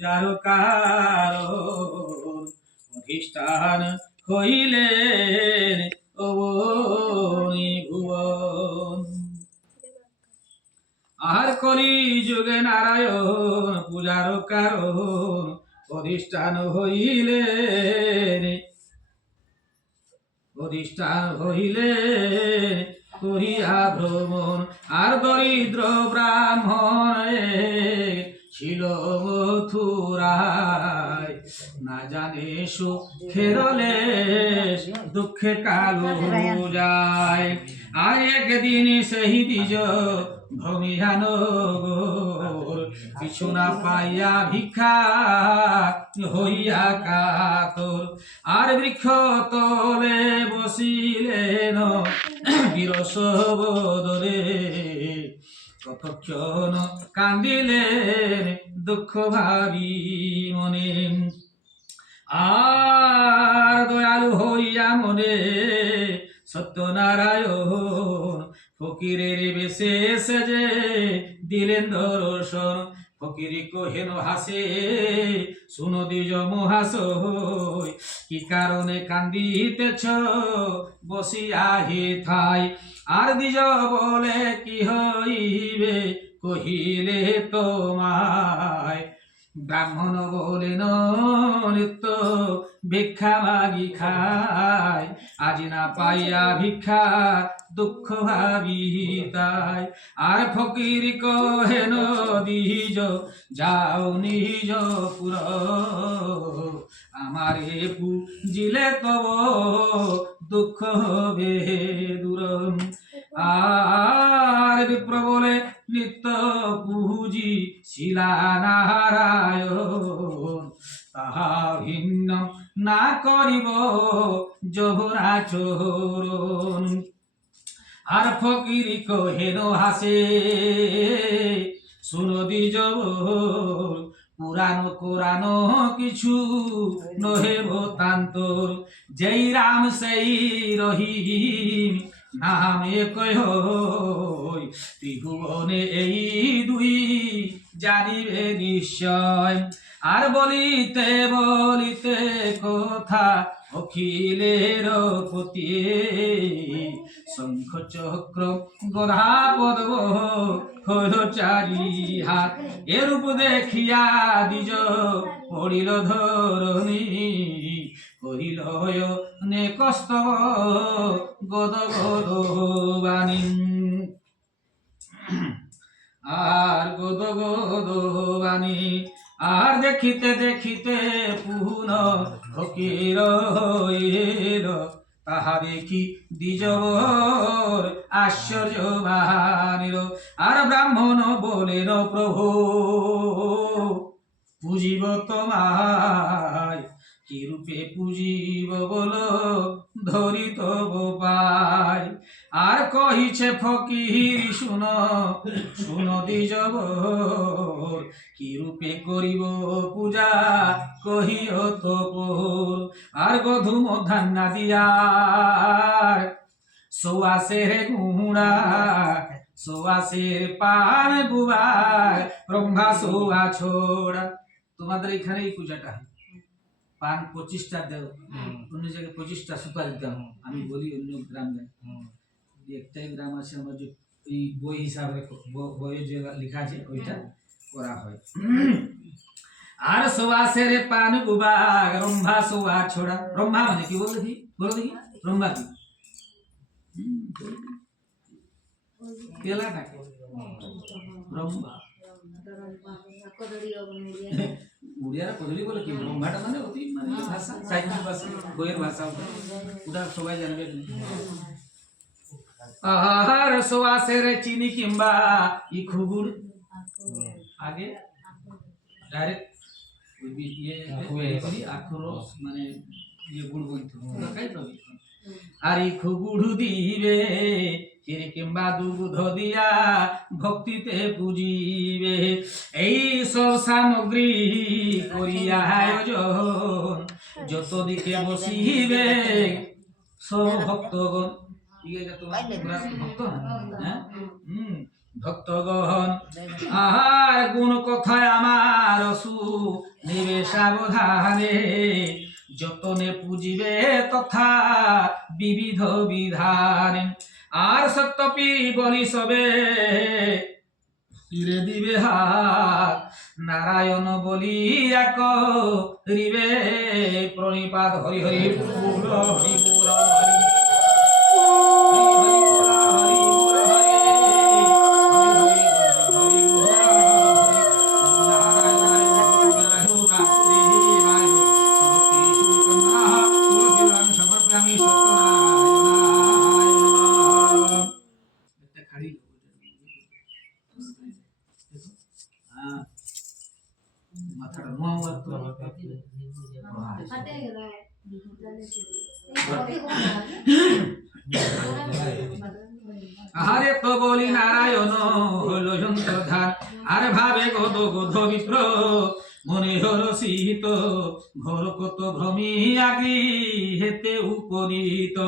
যার কারণ অধিষ্ঠান হইলেন অবনি ভুবন। আর কলি যুগে নারায়ণ পূজার কারণ অধিষ্ঠান হইলেন করিয়া ভ্রমণ। আর দরিদ্র ব্রাহ্মণ ছিল মথুরায়, না জানে সুখের লেশ দুঃখে কালো যায়। আর একদিন সেই দ্বিজ ভূমিহানগর, কিছু না পাইয়া ভিক্ষা হইয়া কাতর। আর বৃক্ষ তলে বসিলেন বিরস বদরে, কতক্ষণ কান্দিলেন দুঃখ ভাবি মনে। আর দয়ালু হইয়া মনে সত্যনারায়ণ ফকিরের বেশে সেজে দিলেন দর্শন। ফকিরি কহেন হাসে শুনো দ্বিজ মহাশয়, কি কারণে কান্দিতেছ বসিয়া হেথায়। আর দ্বিজ বলে কি হইবে কহিলে তোমায়। ব্রাহ্মণ বলেন নিত্য ভিক্ষা মাগি খায়, আজ না পাইয়া ভিক্ষা দুঃখ ভাবি তাই। আর ফকির কহেন দ্বিজ যাও নিজ পুর, আমারে পুজিলে তব দুঃখ হবে দূর। আর বিপ্র বলে নিত্য পুজি শিলা নারায়ণ, তাহা ভিন্ন না করিব যবনা চরণ। আর ফকির কহেন হাসে শুনো দ্বিজ পুরাণ কোরআন কিছু নহে বতান্তর। যেই রাম সেই রহিম নামে কহ, ত্রিভুবনে এই দুই জানিবে নিশ্চয়। আর বলিতে বলিতে কথা অখিলের পতি, শঙ্খ চক্র গদা পদ্ম হল চারি হাত। এরূপ দেখিয়া দ্বিজ পড়িল ধরণী, কহিল অনেক স্তব গদ গদ বাণী। আর গদ গদ বাণী। আর দেখিতে দেখিতে পুন ফকির হইল, তাহা দেখি দ্বিজবর আশ্চর্য বাণীর। আর ব্রাহ্মণ বলেন প্রভু পুজিব তোমায়, কি রূপে পুজিব বল ধরি তব পায়। আর কহিছে ফকির শুন শুন দ্বিজবর, কি রূপে করিব পূজা কহিও তপর। আর গধূ মধ্যাহ্না দিয়ার সোয়াশের গুঁড়া, সোয়াশের পান বুবায় ব্রহ্মা সোয়া ছোড়া। তোমাদের এখানে এই পূজাটা পান 25টা দেও, অন্য জায়গায় 25টা সুপারি দাও। আমি বলি অন্য গ্রাম দেয়, একটাই গ্রাম আছে আমার যে এই বই হিসাবে বইয়ে যে লেখা আছে ওইটা করা হয়। আর সোয়াশের পান বুবা ব্রহ্মা সোয়া ছোড়া। ব্রহ্মা মানে কি বলো দেখি, বলো দেখি ব্রহ্মা কি? কেলাটাকে ব্রহ্মা উড়িয়ার কদলি বলে কি? ব্রহ্মাটা মানে অতি মানে ভাষা, সাহিত্যিক ভাষা, বইয়ের ভাষা, ওটা সবাই জানবে। আর সোয়াশের চিনি কিংবা ইখু গুড় আগে ডাইরেক্ট আখর মানে ইয়ে গুড় বলতো, আর ইখু গুড় দিবে কিংবা দুধ দিয়া ভক্তিতে পুজিবে। এই সব সামগ্রী করিয়া আয়োজন, যত দিকে বসিবে সব ভক্তগণ। ভক্ত ভক্তগণ আহার গুণ কথায় আমার সু নিবে সাবধানে যতনে পুজিবে তথা বিবিধ বিধান আর সত্যপি বলি সবে তীরে দিবে হাত নারায়ণ বলি এক রিবে প্রণিপাত হরি হরি বল হরি বল হরি মাথাটা নোয়া আহারে তো বলি নারায়ণ হইল যন্ত্রধার আর ভাবে গদ গধ বিপ্র মনে হল শীত ঘোর কত ভ্রমিয়া গৃহেতে উপনীত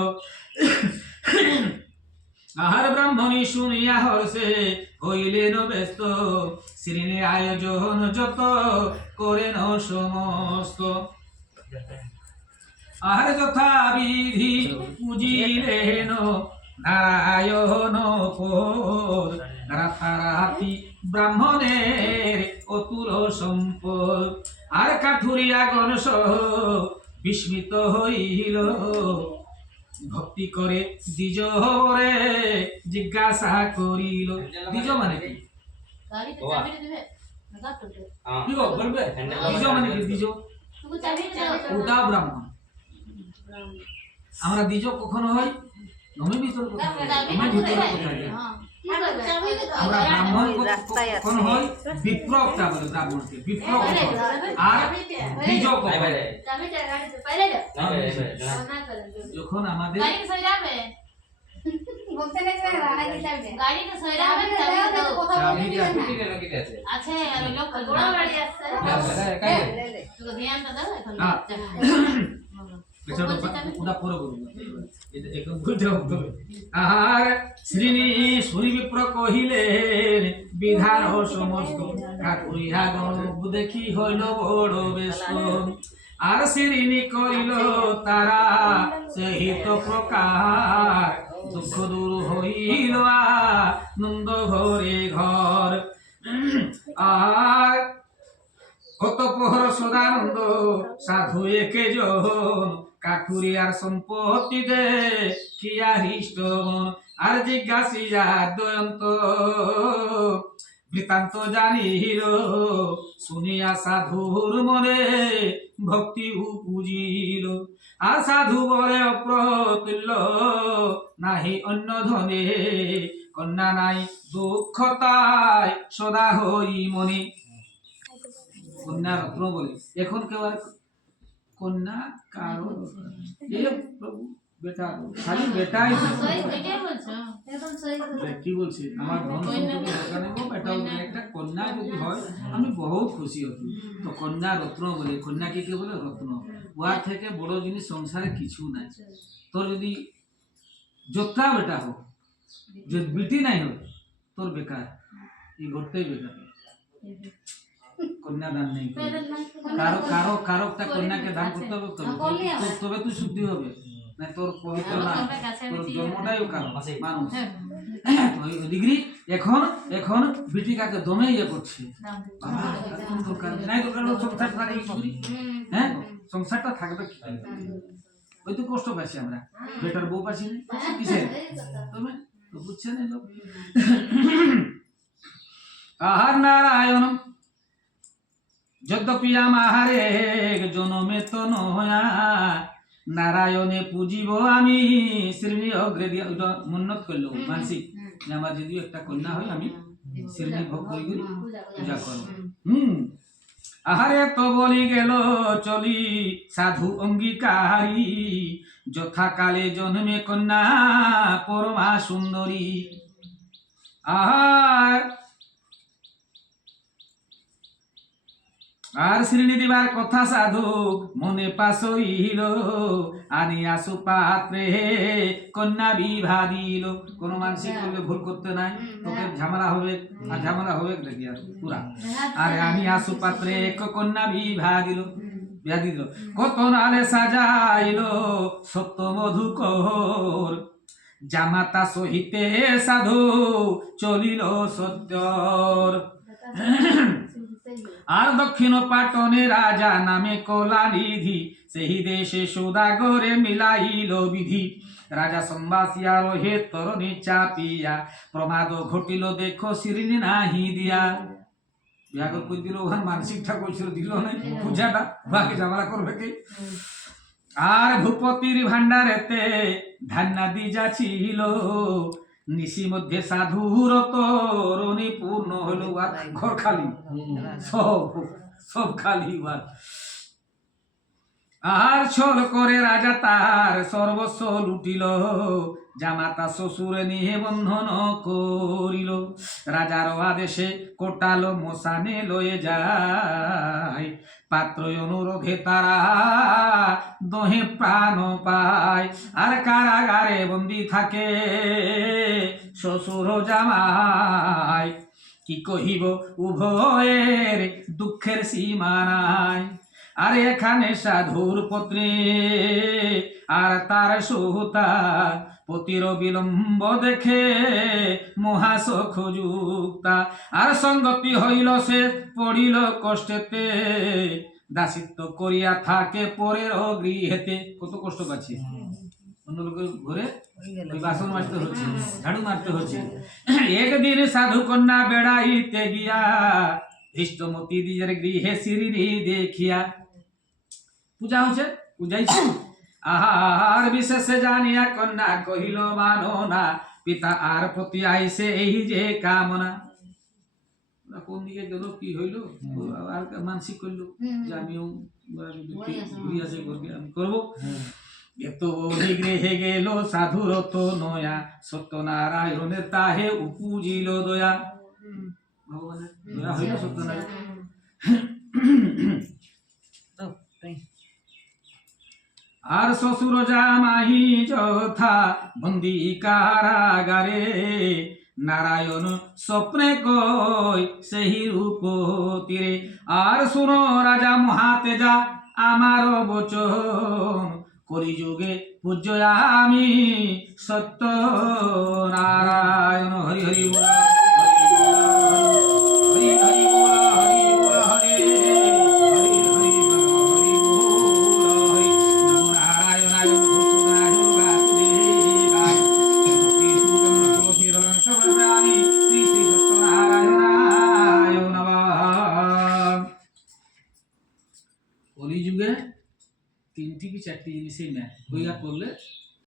আহার ব্রাহ্মণী শুনিয়া হর্ষে হইলেন ব্যস্ত শ্রীনে আয়োজন যত করেন সমস্ত আহার যথা বিধি পুজিলেন নারায়ণ পদ রাতারাতি ব্রাহ্মণের অতুল সম্পদ আর কাঠুরিয়া গণস বিস্মিত হইল ভক্তি করে দ্বিজ হরে জিজ্ঞাসা করিল দ্বিজ মানে কি কি গো বলবে দ্বিজ মানে কি দ্বিজ ওটা ব্রাহ্মণ আমরা দ্বিজ কখনো হয় নমে ভিতর আমরা ব্রাহ্মণ কখনো হয় বিপ্লবটা বলে ব্রাহ্মণকে বিপ্লব আর দ্বিজ যখন আমাদের আর শ্রীনি শুনি বিপ্র কহিলেন বিধান সমস্ত কাকুরিয়া গণ দেখি হইল বড় ব্যস্ত আর শ্রীনি করিল তারা সহিত প্রকার দুঃখ দূর হইল আনন্দ ঘরে ঘর আর অতঃপর সদানন্দ সাধু একে জন কাঠুরিয়ার সম্পত্তি দে কিয়া হৃষ্ট আর জিজ্ঞাসিয়া দয়ন্ত বৃত্তান্ত জানিল শুনিয়া সাধুর মনে ভক্তি উপজিল আর সাধু বলে অপ্রতুল্য নাহি অন্য ধনে কন্যা নাই দুঃখতায় সদা হই মনে কন্যা রত্ন বলে এখন কেউ আর কন্যা কারো প্রভু বেটা খালি বেটাই কি বলছি আমার ধন সম্পত্তি দরকার নেই বেটা একটা কন্যা যদি হয় আমি বহুত খুশি হতি তো কন্যা রত্ন বলে কন্যাকে কে বলে রত্ন ওয়ার থেকে বড় জিনিস সংসারে কিছু নাই তোর যদি যোদ্ধা বেটা হোক যদি বিটি নাই হোক তোর বেকার এই ঘরটাই বেকার কন্যাদান নেই কারো কারো কারো একটা কন্যাকে দান করতে হবে তবে তুই শুদ্ধি হবে না তোর পবিত্র না তোর জন্মটাই কারো মানুষ ডিগ্রি এখন এখন বিটিকাকে দমে ইয়ে করছে নাই দরকার সংসার থাকে হ্যাঁ সংসারটা থাকবে কি ওই তো কষ্ট পাচ্ছি আমরা বেটার বউ পাচ্ছি না কিসের তবে তো বুঝছে না লোক আহার নারায়ণ যদ্যপি আমারে জনমে তো নয়া নারায়ণে পুজিব আমি শ্রেণী অগ্রে দিয়া মন্নত করলো মানসিক আমার যদি একটা কন্যা হয় আমি শ্রেণী ভোগ করি পূজা করব আহারে তো বলি গেল চলি সাধু অঙ্গীকারী যথাকালে জন্মে কন্যা পরমা সুন্দরী আর শ্রীনি দিবার কথা সাধু মনে পাশইল, আনিয়া সুপাত্রে কন্যা বিবাহ দিল। কোন মানসিক করলে ভুল করতে নাই, তোকে ঝামেলা হবে, আর ঝামেলা হবে দেখি আর পুরা। আর আনিয়া সুপাত্রে কন্যা বিবাহ দিল, বিয়া দিল। কত নালে সাজাইল সত্য মধুকর, জামাতা সহিতে সাধু চলিল সত্যর। আর দক্ষিণ পাটনে রাজা নামে কলানিধি, সেই দেশে সৌদাগরে মিলাইল বিধি। রাজা সম্বাসিয়া রহে তরণী চাপিয়া, প্রমাদ ঘটিল দেখো শিরিনি নাহি দিয়া। বিয়া কই দিল, ওখান মানসিকটা কইছিল দিল নাই, পূজাটা বাকি ঝামেলা করবে কি। আর ভূপতির ভান্ডারেতে ধান্যাদি যাছিল, নিশি মধ্যে সাধুর তরণী পূর্ণ হইল। আর ঘর খালি, সব সব খালি। আর ছল করে রাজা তার সর্বস্ব লুটিল, জামাতা শ্বশুরে নিয়ে বন্ধন করিল। রাজার আদেশে কোটাল মশানে লয়ে যায়, পাত্র অনুরোধে তারা দহে প্রাণ পায়। আর কারাগারে বন্দি থাকে শ্বশুর জামাই, কি কহিব উভয়ের দুঃখের সীমা নাই। আর এখানে সাধুর পত্নী আর তার সুতা, পতির বিলম্ব দেখে মহাসখ যুক্তা। আর সঙ্গতি হইল সে পড়িল কষ্টেতে, দাসিত্ব করিয়া থাকে পরের গৃহেতে। কত কষ্ট পাচ্ছি, অন্য লোকের ঘরে বাসন মাজতে হচ্ছে, ঝাড়ু মারতে হচ্ছে। একদিন সাধু কন্যা বেড়াইতে গিয়া, ইষ্টমতি নিজের গৃহে শিরিনি দেখিয়া। পূজা হচ্ছে, পূজাইছে। আহার বিশেষে জানিয়া কন্যা কহিল মানো না, পিতা আর প্রতি আইসে এই যে কামনা। কোন দিকে গেল, কি হইল, আর মানসিক করলো যে আমিও ঘুরিয়াছে ঘরকে আমি করবো। এত গৃহে গেল সাধুর তো নয়া, সত্যনারায়ণের তাহে উপজিল দয়া। ভগবানের দয়া হইল সত্যনারায়ণ। আর শ্বশুর জামাই যথা বন্দি কারাগারে, নারায়ণ স্বপ্নে কই সেই রূপতিরে। আর শুনো রাজা মহাতেজা আমার বচন, কলিযুগে পূজ্য আমি সত্য নারায়ণ। হরি হরি বল, হরি হরি বল, হরি বল, হরি হরি হরি বল, হরি বল, হরি নমো নারায়ণায় বসুদেবায় বাসুদেবায়, শ্রী তুলসী সর্বদানি শ্রী শ্রী সত্যনারায়ণায় নমঃ। কলিযুগে তিনটি কি চারটি জিনিসই নেয়, বইয়া করলে